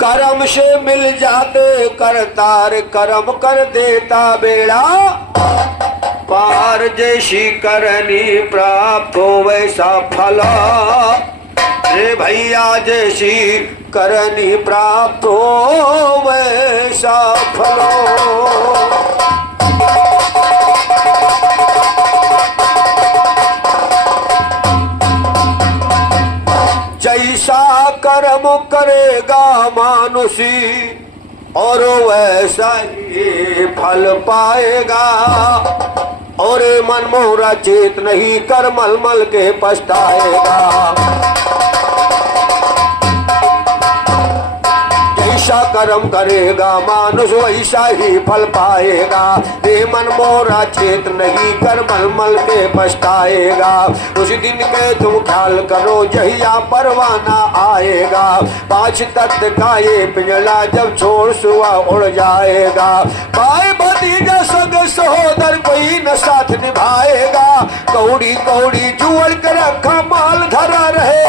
कर्म से मिल जाते करतार, कर्म कर देता बेड़ा पार। जैसी करनी प्राप्त हो वैसा फल रे भैया, जैसी करनी प्राप्त हो वैसा फल। जैसा कर्म करेगा मानुषी और वैसा ही फल पाएगा। और मन मोहरा चेत नहीं कर मल मल के पछताएगा। जैसा कर्म करेगा मानुष वैसा ही फल पाएगा। रे मन मोरा चेत नहीं कर मल मल के पछताएगा। उस दिन के तुम ख्याल करो जहिया परवाना आएगा। पांच तत्व का ये पिंजड़ा जब छोड़ सुआ उड़ जाएगा। भाई भतीजा सग सहोदर कोई न साथ निभाएगा। कौड़ी कौड़ी जुड़ कर रखा माल धरा रहे।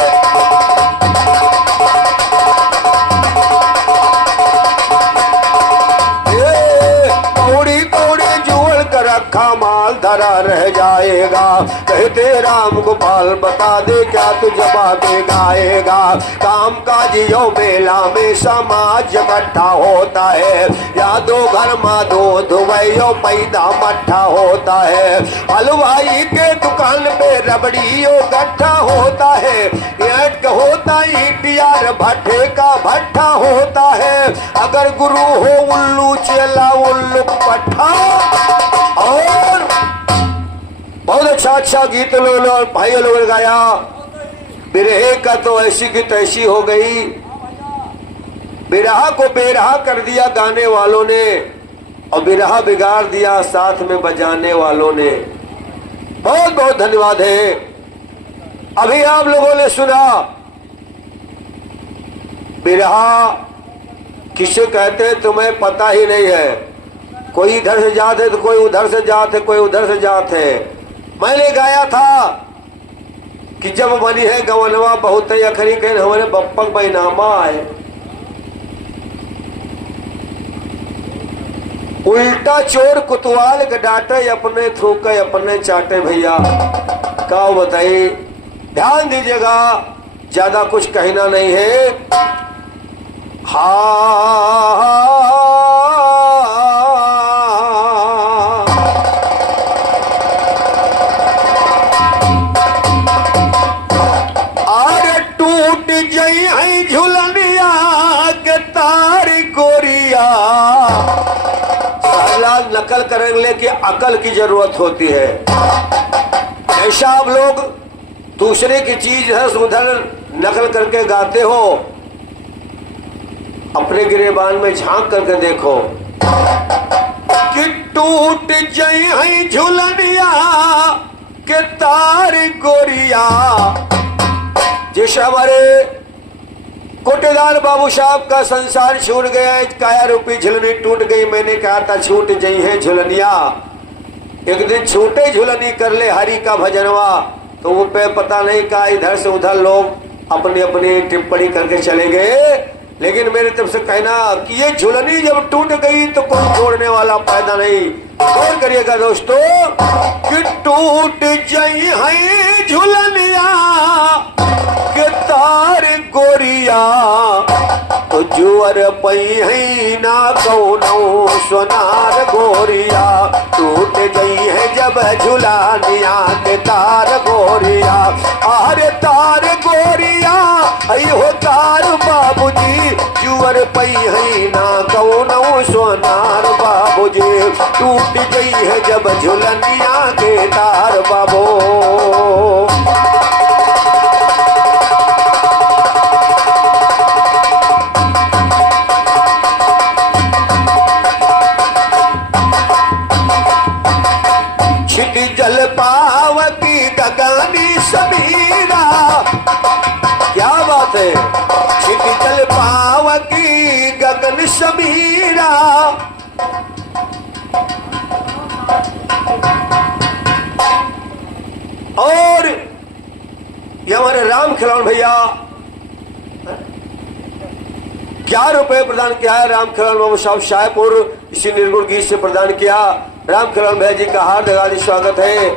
रखा माल धरा रह जाएगा। कहते राम गोपाल बता दे क्या तू जवाबे गाएगा। काम काजियों मेला में समाज इकट्ठा होता है। या दो घर मा दो धुवैयो पैदा मट्ठा होता है। हलवाई के दुकान पे रबड़ियों गट्ठा होता है। ईंट होता ईंट यार भट्ठे का भट्ठा होता है। अगर गुरु हो उल्लू चेला उल्लू पट्ठा। और बहुत अच्छा गीत लोग भाई लोग ने गाया। बिरहे का तो ऐसी की तैसी हो गई। बिरहा को बेरहा कर दिया गाने वालों ने और बिरहा बिगाड़ दिया साथ में बजाने वालों ने। बहुत बहुत धन्यवाद है। अभी आप लोगों ने सुना बिरहा किसे कहते तुम्हें पता ही नहीं है। कोई इधर से जाते तो कोई उधर से जाते, कोई उधर से जाते। मैंने गाया था कि जब बनी है गवनवा बहुत अखरी कह हमारे बप्पक बैनामा आए। उल्टा चोर कुतवाल के डांटे अपने थूके अपने चाटे। भैया क्या बताइए, ध्यान दीजिएगा, ज्यादा कुछ कहना नहीं है। नकल करने की अकल की जरूरत होती है। ऐसा आप लोग दूसरे की चीज है उधर नकल करके गाते हो। अपने गिरेबान में झांक करके देखो कि टूट जाई है झुलनिया के तार गोरिया। जैसे हमारे कोटेदार बाबू साहब का संसार छूट गया, काया रूपी झुलनी टूट गई। मैंने कहा था छूट गई है झुलनिया। एक दिन छूटे झुलनी कर ले हरि का भजनवा। तो वो पे पता नहीं का इधर से उधर लोग अपनी अपनी टिप्पणी करके चले गए। लेकिन मेरे तरफ से कहना कि ये झुलनी जब टूट गई तो कोई छोड़ने वाला पैदा नहीं। गौर करिएगा दोस्तों कि टूट जाई है झुलनिया के तार गोरिया तो जुअर पई है ना कौनो सोनार गोरिया। टूट गई है जब झुलानिया के तार गोरिया। अरे तार गोरिया आई हो तार बाबूजी जुअर पई है ना कौनो सोनार बाबूजी। टूट गई है जब झुलनिया के तार बाबू। जल पावती गगनी समीरा। क्या बात है, छिटी जल पावती गगन समीरा। और ये हमारे राम खिलौन भैया ₹11 प्रदान किया है। रामखिलावन बाबू साहब शाहपुर इसी निर्गुण गीत से प्रदान किया। रामखिलावन भैया जी का हार्दिक हार्दिक स्वागत है,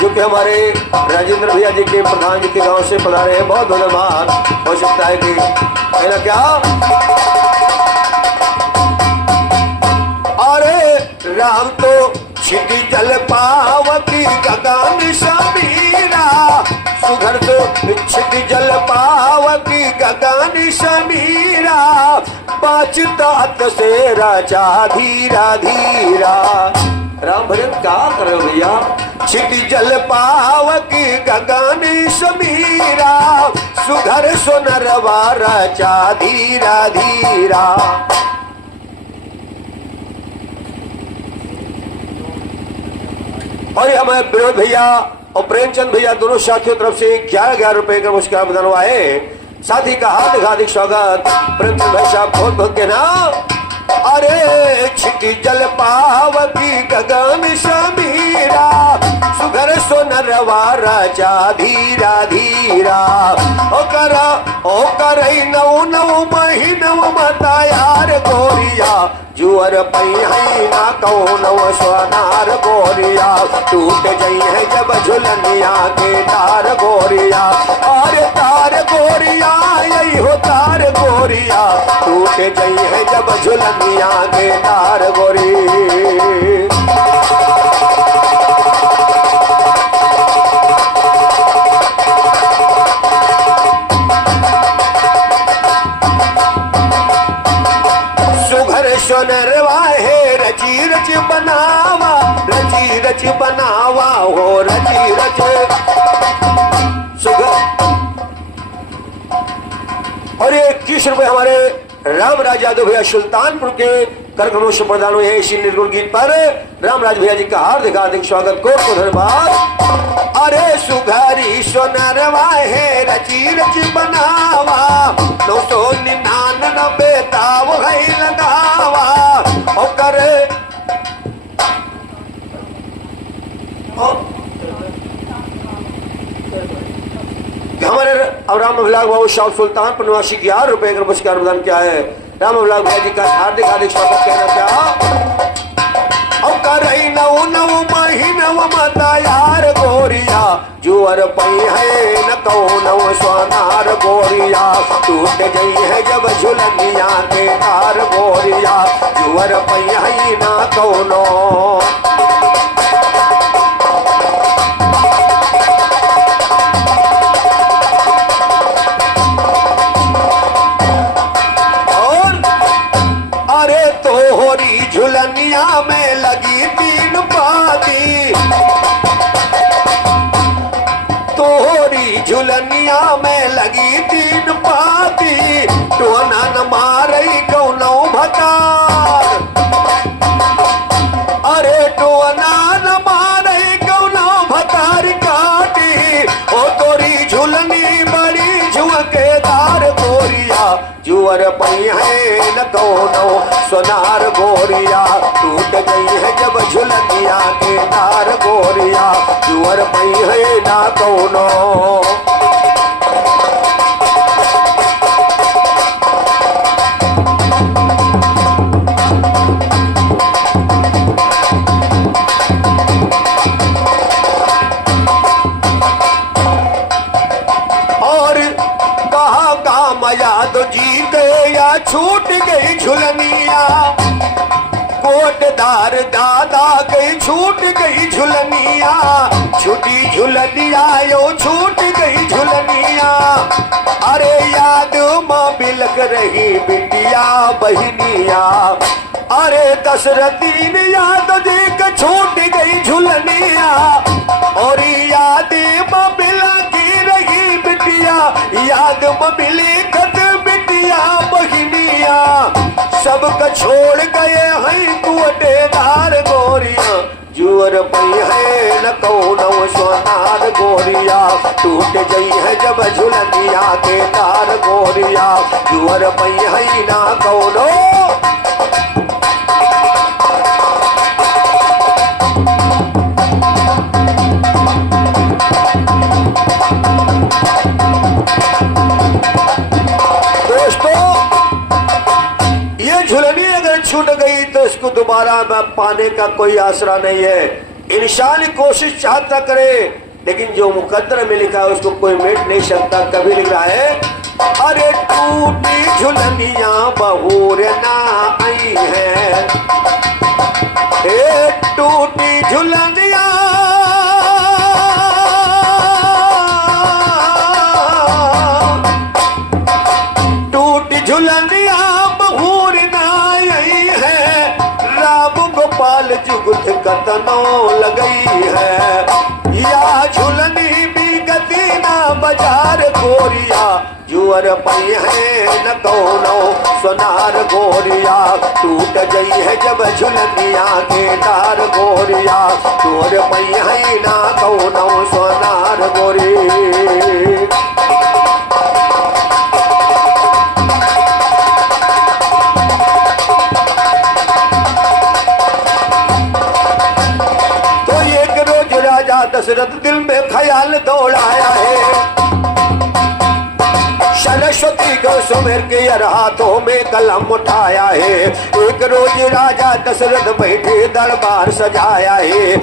जो कि हमारे राजेंद्र भैया जी के प्रधान जी के गांव से पधारे हैं। बहुत धन्यवाद। हो सकता है कि कहना क्या, अरे राम तो छिटी जल पावती गगन समीरा, सुघर तो छिटी जल पावती गगन समीरा, पांच तात से राजा धीरा धीरा। राम भजन क्या कर रहे हो भैया। छिटी जल पावती गगन समीरा, सुघर सुनरवा राजा धीरा धीरा। और हमें विनोद भैया और प्रेमचंद भैया दोनों साथियों तरफ से 11,000 रुपए का पुरस्कार प्रदान हुआ है। साथी का हार्दिक हार्दिक स्वागत प्रेमचंद भाई साहब, बहुत बहुत के नाम। अरे छिटी जल पावती गगन समीरा, सुघर सोनरवा राजा धीरा धीरा। ओ करई नौ नौ महीनव मता यार गोरिया, जुअर पई है ना कौनो सोनार गोरिया, टूट गई है जब झुलनिया के तार गोरिया। अरे तार गोरिया यही हो तार गोरिया, टूट गई है जब झुलनिया के तार गोरी। सोनरवा है रची रच बनावा, रची रच बनावा हो रची रच सुगर। और ये 21 रुपए हमारे रामराज यादव भैया सुल्तानपुर के कार्यक्रमों से प्रदान हुए हैं इसी निर्गुण गीत पर। रामराज भैया जी का हार्दिक हार्दिक स्वागत, को धन्यवाद। अरे सुघरी सोनरवा है रची रच बनावा, 999 ताव है लगावा। ओ करे हमारे राम अभिलाष बाबू साहब सुल्तानपुर निवासी 11 रुपए का पुरस्कार प्रदान किया है। राम अभिलाष भैया जी का हार्दिक हार्दिक स्वागत कहना क्या। और करई नौ नौ महीनव मता यार गोरिया, जुअर पई है न कौनो सोनार गोरिया, टूट गई है जब झुलनिया के तार गोरिया, जुअर पई है न कौनो। झुलनिया में लगी 3 पाती, तोहरी झुलनिया में लगी 3 पाती, टोना न मारई कौनो भतार। अरे टोना न मारई कौनो भतार काटी, ओ तोरी झुलनी बड़ी झुमकेदार गोरिया, जुअर पई है न कौनो सोनार गोरिया, टूट गई है जब झुलनिया के तार गोरिया, जुअर पई है ना कौनो। यादव जी गए या छूट गई झुलनिया, कोटदार दादा गई छूट गई झुलनिया, छूटी झुलनिया यो छूट गई झुलनिया। अरे याद माँ बिलक रही बिटिया बहनिया, अरे दशरथी ने यादव जी का छूट गई झुलनिया, और याद माँ बिलक रही बिटिया, याद माँ बिलक बिटिया बहनिया, सबका छोड़ गए हैं कुटेदार गोरिया, जुअर पई है न कौनो सोनार गोरिया, टूट गई है जब झुलनिया के तार गोरिया, जुअर पई है ना कौनो। झुलनी अगर छूट गई तो इसको दोबारा पाने का कोई आसरा नहीं है। इंसान कोशिश चाहता करे, लेकिन जो मुकद्दर में लिखा है उसको कोई मिट नहीं सकता। कभी लिख रहा है, अरे टूटी झुलनिया बहूर ना आई है, टूटी झुलनिया टूटी झुलनिया बहूर ना आई है, राम गोपाल जुगत कतनों लगई है, या झुलनी भी गति ना बाजार गोरिया, जुअर पई है न कौनो सोनार गोरिया, टूट गई है जब झुलनिया के डार गोरिया, जुअर पई है न कौनो सोनार गोरी। तो एक रोज राजा दशरथ दिल में ख्याल दौड़ाया है, सरस्वती को सुमेर के हाथों में कलम उठाया है। एक रोज राजा दशरथ बैठे दरबार सजाया है,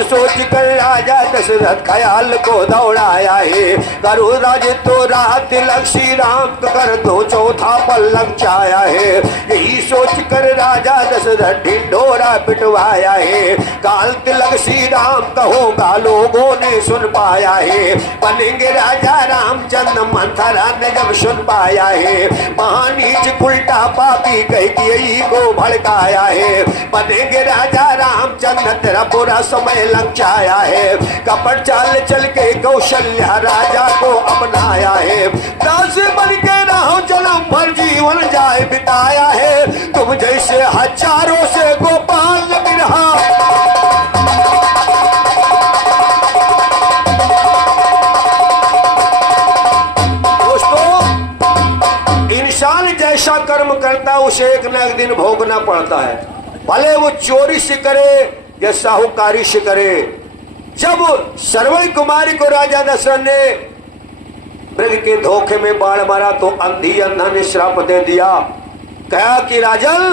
सोच कर राजा दशरथ ख्याल को दौड़ाया है, करो राज तो रात तिलक श्री राम कर दो चौथा पल्लंग चाया है, यही सोच कर राजा दशरथ ढिंढोरा पिटवाया है, काल तिलक श्री राम कहोगा लोगों ने सुन पाया है, बनेंगे राजा रामचंद्र मंथरा ने जब सुन पाया है, महानीच उल्टा पापी कैकेयी को भड़काया है, बनेंगे राजा रामचंद्र तेरा बुरा समय लंचाया है, कपट चाल चल के कौशल्या राजा को अपनाया है, दास बन के रहो जन्म भर जीवन जाए बिताया है, तुम जैसे हजारों से गोपाल बिरहा। जैसा कर्म करता उसे एक न एक दिन भोगना पड़ता है, भले वो चोरी से करे या साहूकारी से करे। जब सरवई कुमारी को राजा दशरथ ने मृग के धोखे में बाण मारा तो अंधी अंधा ने श्राप दे दिया, कहा कि राजन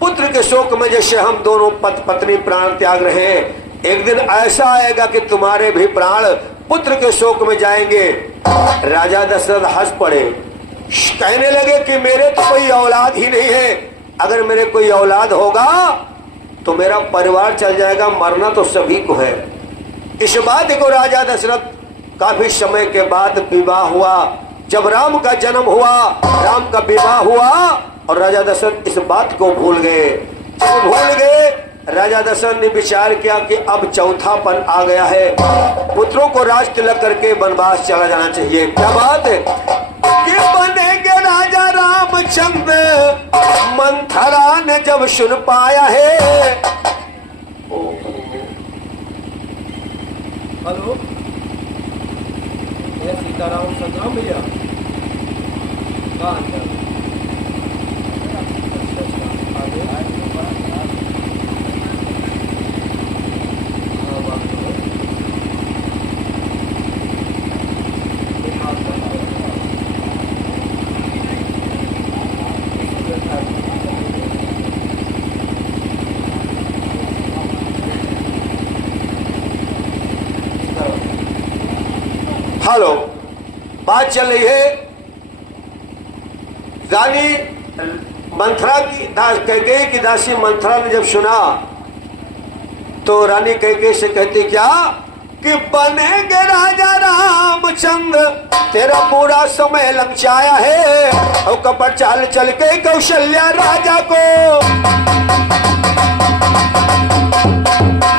पुत्र के शोक में जैसे हम दोनों पत्नी प्राण त्याग रहे हैं, एक दिन ऐसा आएगा कि तुम्हारे भी प्राण पुत्र के शोक में जाएंगे। राजा दशरथ हंस पड़े, कहने लगे कि मेरे तो कोई औलाद ही नहीं है, अगर मेरे कोई औलाद होगा तो मेरा परिवार चल जाएगा, मरना तो सभी को है। इस बात को राजा दशरथ काफी समय के बाद विवाह हुआ, जब राम का जन्म हुआ, राम का विवाह हुआ और राजा दशरथ इस बात को भूल गए। जब भूल गए राजा दशरथ ने विचार किया कि अब चौथापन आ गया है, पुत्रों को राज तिलक करके वनवास चला जाना चाहिए। क्या बात है कि बनेंगे राजा रामचंद्र, मंथरा ने जब सुन पाया है। हेलो, सीताराम संग्राम भैया हेलो, बात चल रही है रानी मंथरा की कैकेयी की दासी मंथरा ने जब सुना तो रानी कैकेयी से कहती क्या कि बनेंगे राजा रामचंद्र, तेरा पूरा समय लंचाया है, और कपट चाल चल के कौशल्या राजा को,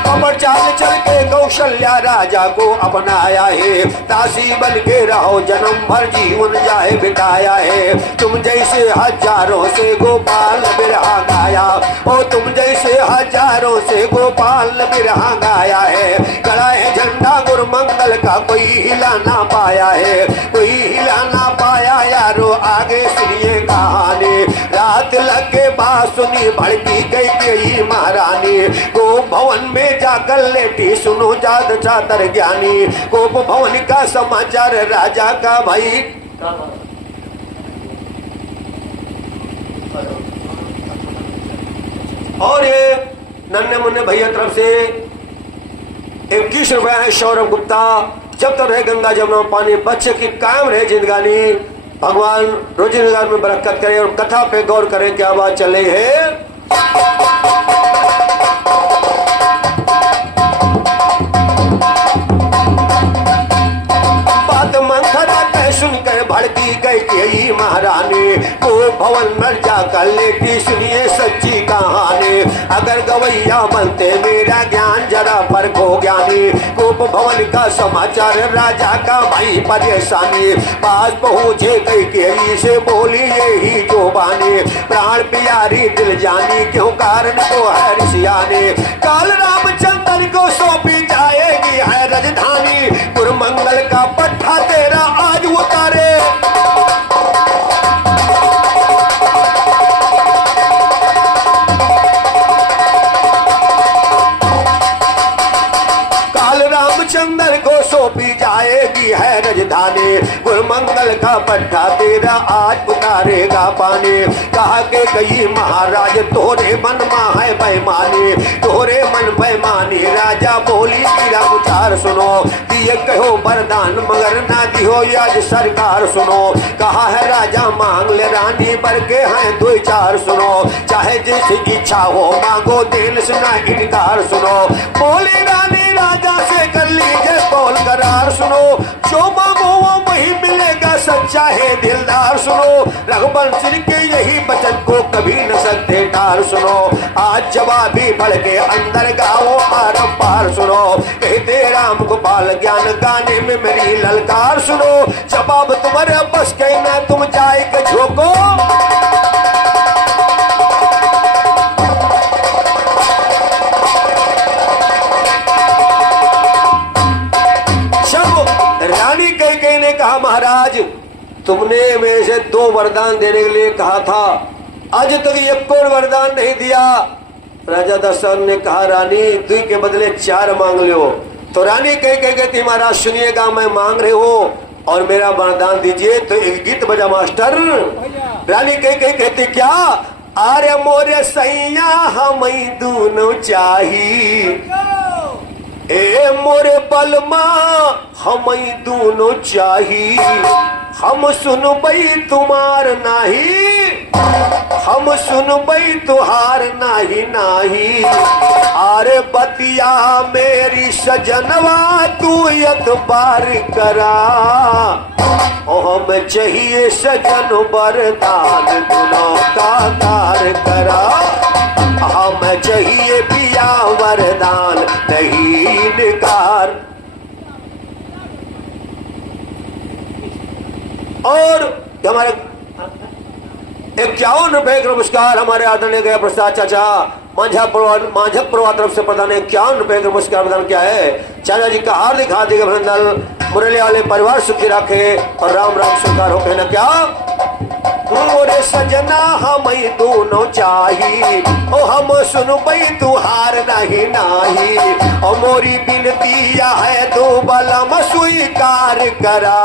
कपट चाल चल के कौशल्या राजा को अपनाया है, दासी बन के रहो जन्म भर जीवन जाए बिताया है, तुम जैसे हजारों से गोपाल बिरहा गाया, ओ तुम जैसे हजारों से गोपाल बिरहा गाया है, खड़ा है झंडा गुरु मंगल का कोई हिला ना पाया है, कोई हिला ना पाया यारो, आगे सुनिए कहानी। रात लगे बात सुनी भड़की गई महारानी, गोप भवन में जाकर लेटी सुनो जाद चातर ज्ञानी, गोप भवन का समाचार राजा का भाई। और ये नन्हे मुन्ने भैया तरफ से 21 रुपया है सौरभ गुप्ता। जब तक रहे गंगा जमुना पानी, बच्चे की कायम रहे जिंदगानी, भगवान रोजी रोजगार में बरकत करे। और कथा पे गौर करें, क्या बात चल रही है। बात मंथरा कह सुनकर भड़की गई महारानी, को भवन में जाकर लेटी सुनिए सच्ची कहानी। अगर गवैया बनते मेरा ज्ञान जरा परखो ज्ञानी, कोप भवन का समाचार राजा का भाई परेशानी। पास पहुंचे कई से बोली यही जो बानी, प्राण प्यारी दिल जानी क्यों कारण को है ऋषियानी। काल रामचंद्र को सौंपी जाएगी है राजधानी, गुरुमंगल का पट्टा तेरा आज उतारे। रामचंद्र को सौंपी जाएगी है राजधानी, गुरुमंगल का पट्टा तेरा आज उतारेगा पानी। कहा के कई महाराज तोरे मन में है बेईमानी, तोरे मन बेईमानी। राजा बोली तेरा उचार सुनो, दिए कहो वरदान मगर ना दियो आज सरकार सुनो। कहा है राजा मांग ले रानी बर के हैं दो चार सुनो, चाहे जिस इच्छा हो मांगो दिल से ना इनकार सुनो। बोली रानी राजा से कर लीजिए कौल करार सुनो, जो मांगो वो वही मिलेगा सच्चा है दिलदार सुनो। रघुवंश के यही वचन को कभी न सकते टाल सुनो, आज जवाबी बढ़ के अंदर गाओ आरम पार सुनो। कहते राम गोपाल ज्ञान गाने में मेरी ललकार सुनो, जवाब तुम्हारे बस के ना तुम जाए के झोंको। कई ने कहा महाराज तुमने मेरे से 2 वरदान देने के लिए कहा था, आज तक एक और वरदान नहीं दिया। राजा दशरथ ने कहा रानी 2 के बदले 4 मांग लो। तो रानी कही कहती महाराज सुनिएगा मैं मांग रही हूँ और मेरा वरदान दीजिए। तो एक गीत बजा मास्टर। रानी कही कहती क्या, आरे मोरे सैया हम दोनों चाहिए, ए मोरे बलमा हम दोनों चाही। हम सुनबई तुम्हार नाही, हम सुनबई तुहार नाही नाही। आरे बतिया मेरी सजनवा तू एतबार करा, ओ हम चाहिए सजन वरदान दोनों का कार करा। हम चाहिए पिया वरदान नहीं इनकार। और हमारे 51 रुपए का पुरस्कार हमारे आदरणीय गया प्रसाद चाचा मांझक परिवार तरफ से प्रदान 51 रुपए का पुरस्कार प्रदान किया है। चाचा जी का हार्दिक हार्दिक अभिनंदन। मुरली वाले परिवार सुखी रखे और राम राम स्वीकार हो। कहना क्या, मोरे सजना हम दोनों चाही, ओ हम सुनबई तुहार नहीं नाही। ओ मोरी बिनती है दो बलम स्वीकार करा,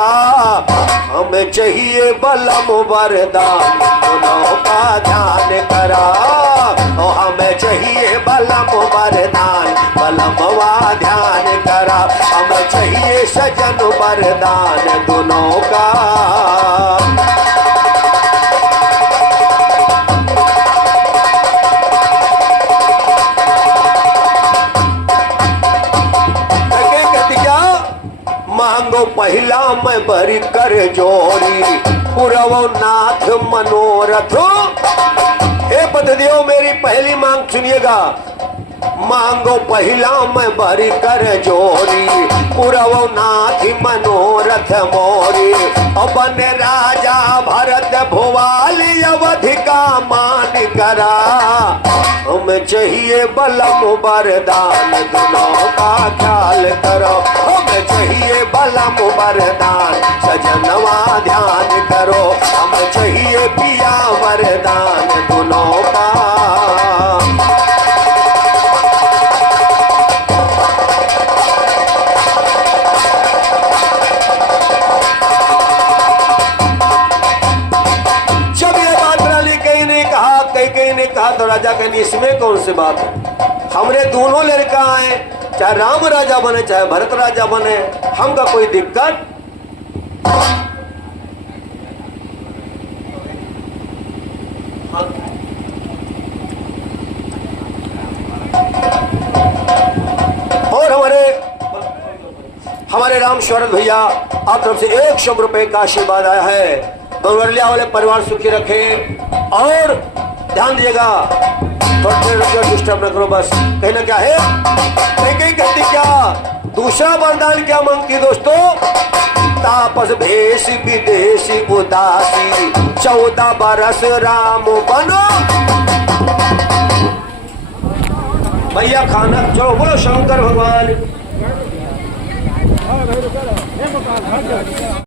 हम चाहिए बलम वरदान दोनों का ध्यान करा। ओ हमें चाहिए बलम वरदान बलमवा ध्यान करा। हम चाहिए सजन वरदान दोनों का। मांगो पहला मैं भरी कर जोरी, पुरवो नाथ मनोरथ। हे पतिदेव मेरी पहली मांग सुनिएगा। मांगो पहला मैं भरी कर जोरी, पुरवो नाथ मनोरथ मोरी। बन राजा भरत भुवाल अवधि का मान करा। हमें चाहिए बलम वरदान दोनों का ख्याल करो। हमें चाहिए बलम वरदान सजनवा ध्यान करो। हमें चाहिए पिया वरदान दोनों का। कहा तो राजा कहनी इसमें कौन सी बात है, हमरे दोनों लड़का आए, चाहे राम राजा बने चाहे भरत राजा बने, हमका कोई दिक्कत। और हमारे राम शरद भैया आप तरफ से 100 रुपए का आशीर्वाद आया है। बंगरलिया वाले परिवार सुखी रखे और ध्यान दीजिएगा, थोड़ा देर डिस्टर्ब न करो, बस कहीं ना क्या है कहीं कहती क्या दूसरा वरदान क्या मांगती दोस्तों, तापस भेष विदेशी उदासी 14 बरस राम बनो। भैया खाना चलो बोलो शंकर भगवान।